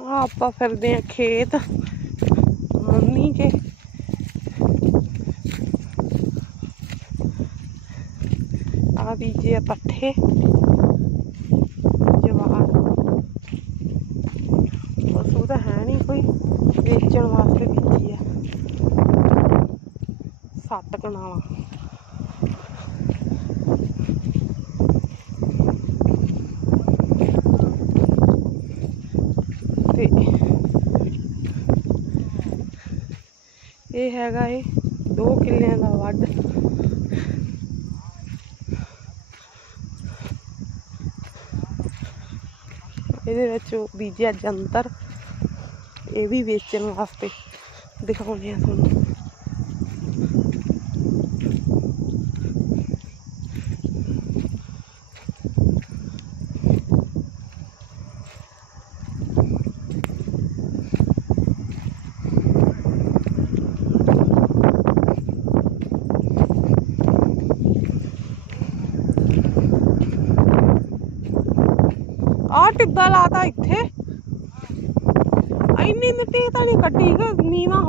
ਆ ਆਪਾਂ ਫਿਰਦੇ ਆ ਖੇਤ। ਮੰਮੀ ਕੇ। ਆ ਬੀਜੇ ਆ ਪੱਠੇ। ਜਵਾਰ ਪਸ਼ੂ ਤਾਂ ਹੈ ਨਹੀਂ ਕੋਈ। ਵੇਚਣ ਵਾਸਤੇ ਬੀਜੀ ਆ। ਸੱਤ ਕਨਾਲਾਂ। ਇਹ ਹੈਗਾ ਇਹ 2 ਕਿੱਲਿਆਂ ਦਾ ਵੱਢ ਇਹਦੇ ਵਿੱਚ ਉਹ ਬੀਜਿਆ ਜੰਤਰ ਇਹ ਵੀ ਵੇਚਣ ਵਾਸਤੇ ਦਿਖਾਉਂਦੇ ਆ ਤੁਹਾਨੂੰ ਆ ਟਿੱਬਾ ਲਾਤਾ ਇੱਥੇ। ਇੰਨੀ ਮਿੱਟੀ ਤਾਂ ਨਹੀਂ ਕੱਢੀ ਕਿ ਨੀਵਾ